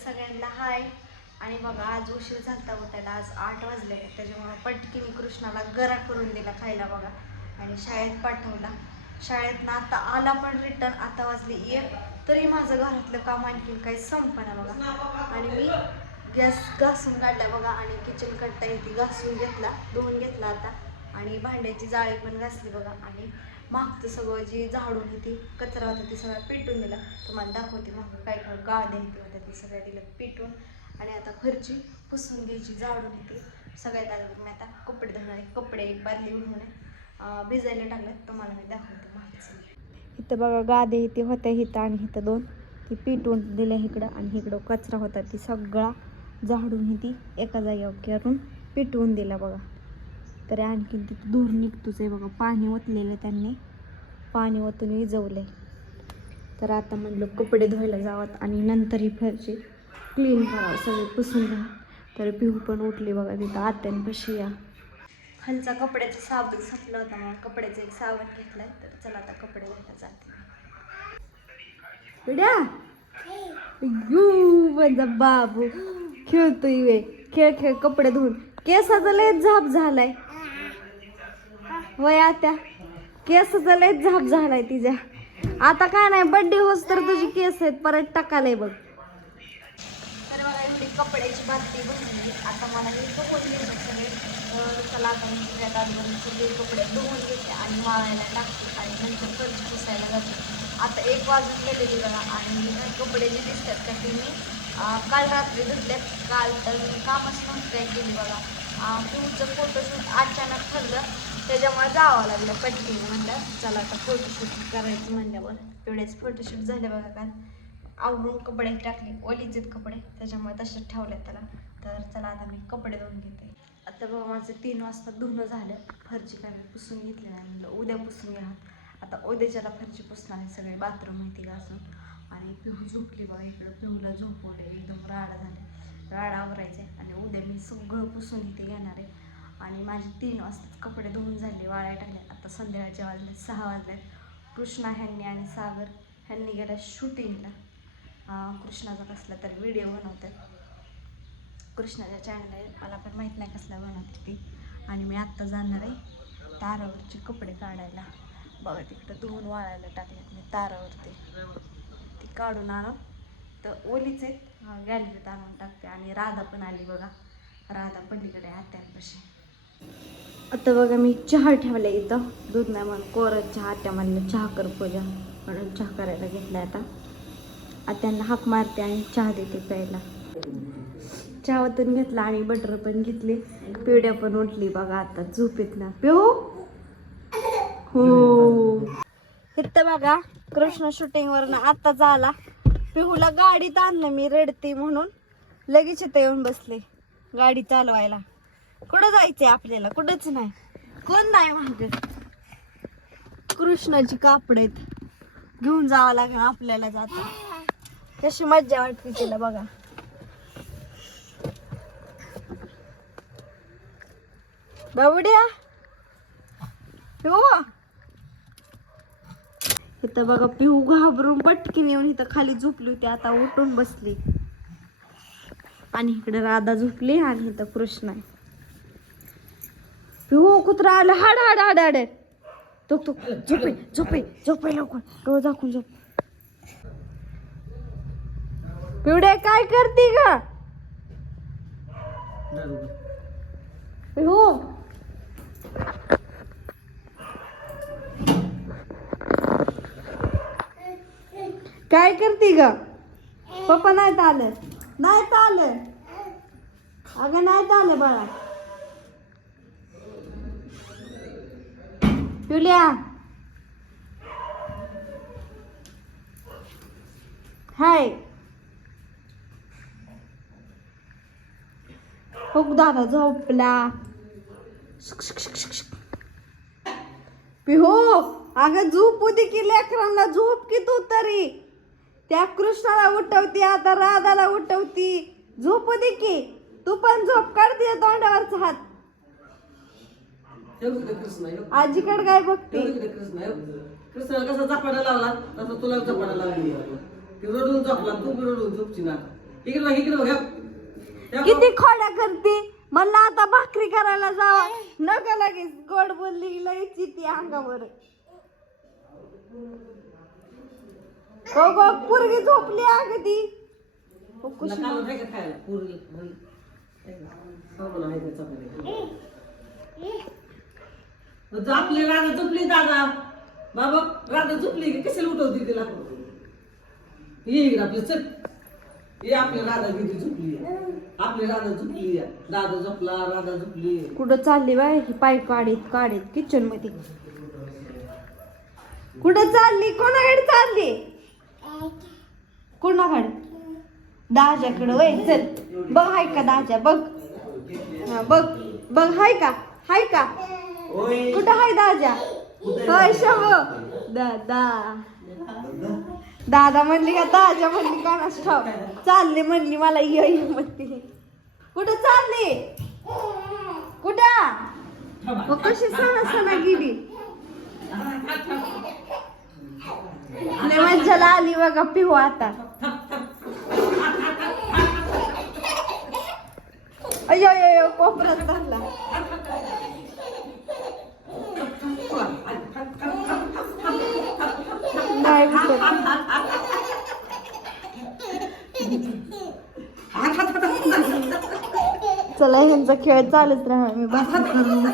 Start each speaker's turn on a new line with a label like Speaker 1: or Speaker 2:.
Speaker 1: सगळ्यांना हाय. आणि बघा आज उशीर झालता होता आज आठ वाजले त्याच्यामुळे पटकीने कृष्णाला गरा करून दिला खायला बघा. आणि शाळेत पाठवला. शाळेत ना आता आला पण रिटर्न आता वाजली एक. तरी माझं घरातलं काम आणखी काही संपना बघा. आणि मी गॅस घासून काढला बघा. आणि किचन कट्टा येते घासून घेतला धुवून घेतला आता. आणि भांड्याची जाळी पण घासली बघा. आणि मागचं सगळं जी झाडून होती कचरा होता ते सगळं पेटून दिला. तुम्हाला दाखवते मग काय काय गाद्या इथे होत्या ते सगळ्या दिलं पेटून. आणि आता घरची पुसून घ्यायची झाडून येते सगळ्यात आधी मी आता कपडे धुणार कपडे एक बादली भिजायला टाकलं तुम्हाला मी दाखवते मागचं. इथं बघा गादे इथे होत्या इथं आणि इथं दोन. ती पिटवून दिल्या इकडं आणि इकडं कचरा होता. ती सगळा झाडून ती एका जागेवर करून पिटवून दिला बघा. तरी आणखीन तिथं धूर निघतोच आहे बघा. पाणी ओतलेलं त्यांनी. पाणी ओतून विजवलंय. तर आता म्हणलं कपडे धुवायला जावं आणि नंतर ही फरची क्लीन करावं सगळे पुसून घ्या. तर पिहू पण उठली बघा तिथं. आत्यांपाशी या. खालचा कपड्याचा साबण संपला होता मग कपड्याचं एक साबण घेतलाय. तर चला आता कपडे घ्यायला जाते. विड्या यू माझा बाबू. खेळतोय वे. खेळ खेळ कपडे धुवून. केसाचा लय झाप झालाय. वय आता केसाचा लय झाप झालाय तिच्या. आता काय नाही बड्डे होस तर तुझी केस आहेत परत टाकालय बघ. तर बघा एवढी कपड्याची बादली बनवली आता मला हे धुवून घ्यायचे सगळे तर चला आता मी तुझ्या आजूबाजूला सगळे कपडे धुवून घेते आणि वाळायला टाकते आणि नंतर फरची पुसायला जाते. आता एक वाजून गेलेली बघा आणि कपडे जे दिसतात का ते मी काल रात्री धुतल्यात काल तर मी कामच नव्हतं केली बघा. अं, पिऊचं फोटोशूट अचानक ठरलं. त्याच्यामुळे जावं लागलं पटली म्हणलं चला आता फोटोशूट करायचं म्हणल्यावर. तेवढेच फोटोशूट झाले बघा काल आवरून कपडे टाकले ओलीचे कपडे. त्याच्यामुळे तसेच ठेवले त्याला. तर चला आता मी कपडे धुवून घेते. आता बघा माझं तीन वाजता धुणं झालं. फरची काय पुसून घेतली नाही म्हणलं. उद्या पुसून घ्या आता उद्याच्याला फरची पुसणार आहे सगळे बाथरूम माहिती घासून आणि पिहू झोपली बघा इकडं पिहूला झोपवले एकदम राडा झाले. राडा आवरायचे आणि उद्या मी सगळं पुसून इथे घेणार आहे. आणि माझे तीन वाजता कपडे धुवून झाले वाळ्या टाकले आता संध्याकाळच्या वाजले सहा वाजले कृष्णा ह्यांनी आणि सागर ह्यांनी गेल्या शूटिंगला कृष्णाचा कसला तर व्हिडिओ बनवतात. कृष्णाच्या चॅनल आहे. मला पण माहीत नाही कसला बनवते ती. आणि मी आत्ता जाणार आहे तारावरचे कपडे काढायला. बघा तिकडं धुवून वाळायला टाकलेत मी तारावरती. ती काढून आणून तर ओलीच आहेत गॅलरीत आणून टाकते. आणि राधा पण आली बघा. राधा पलीकडे आत्यांपाशी आता बघा मी चहा ठेवला इथं. दूध नाही म्हणून कोरत चहा त्या म्हणलं चहा कर पूजा म्हणून चहा करायला घेतला आता. आत्यांना हाक मारते आणि चहा देते प्यायला. चहातून घेतला आणि बटर पण घेतली. पिवड्या पण उठली बघा आता झोपेत ना पिऊ? हो. इथं बघा कृष्ण शूटिंग वरनं आत्ताच आला पिहूला गाडीत आणलं मी रडते म्हणून. लगेच इथं येऊन बसले गाडी चालवायला. कुठं जायचंय आपल्याला? कुठंच नाही. कोण नाही माग? कृष्णाची कापड आहेत. घेऊन जावं लागेल आपल्याला जाता. कशी मज्जा वाटते तिला बघा. बाबड्या पिहू हो. इथं बघा पिऊ घाबरून पटकीन येऊन इथं खाली झोपली होती. आता उठून बसली. आणि इकडे राधा झोपली आणि इथं कृष्ण आहे. पिहू कुत्रा आला. हाड हाड हाड हाड. तो तो झोपे झोपे झोपे लवकर. डोळ दाखवून झोप. पिवडे काय करते का पिहू हो. काय करते ग? पप्पा नाही आलं. नाही आलं. अगं नाही आलं बाळा. पिवल्या हाय हो दादा झोपला पिहो अगं झोपू दे की लेकरांना झोप की तू तरी? त्या कृष्णाला उठवती आता राधाला उठवती. झोपू दे की? तू पण झोप काढते तोंडावरचा हात.
Speaker 2: आजीकडे काय बघते? कृष्णाला कसा चपाटा लावला तसा तुला चपाटा लागली ती रडून झोपला तू बी रडून झोपची ना. इकडे बघ इकडे बघ
Speaker 1: किती खोड्या करते? मला आता भाकरी करायला जावा. नका लगेच गोड बोलली लगेच ती अंगावर. हो गो पोरगी झोपली अग ती
Speaker 2: हो, खायला? पुरी, पुरी. आहे का? साबण आहे का चपाती? जो आपली राधा झोपली दादा. बाबा राधा झोपली की कशाला उठवते तिला? ये आपलं चल. ये आपली राधा किती झोपली आपली राधा झोपली दादा झोपला राधा झोपली
Speaker 1: कुठं चालली बाय ही पाय काढीत काढीत किचनमध्ये कुठं चालली? कोणाकडे चालली? कोणाकडे? दाजाकडे वय चल. बघ हाय का दाजा? बघ. बघ. बघ हाय का? हाय का? कुठं हाय दाजा? होय शंभू. दादा दादा म्हणली का दाजा म्हणली का ठाव चालली म्हणली मला ये म्हणली कुठं चालली? कुठं? मग कशी सणा सणा गेली मज्जाला आली बघा पिहू आता. अयो अयो अयो चला खेळ चालत राहा मी भाकरी करून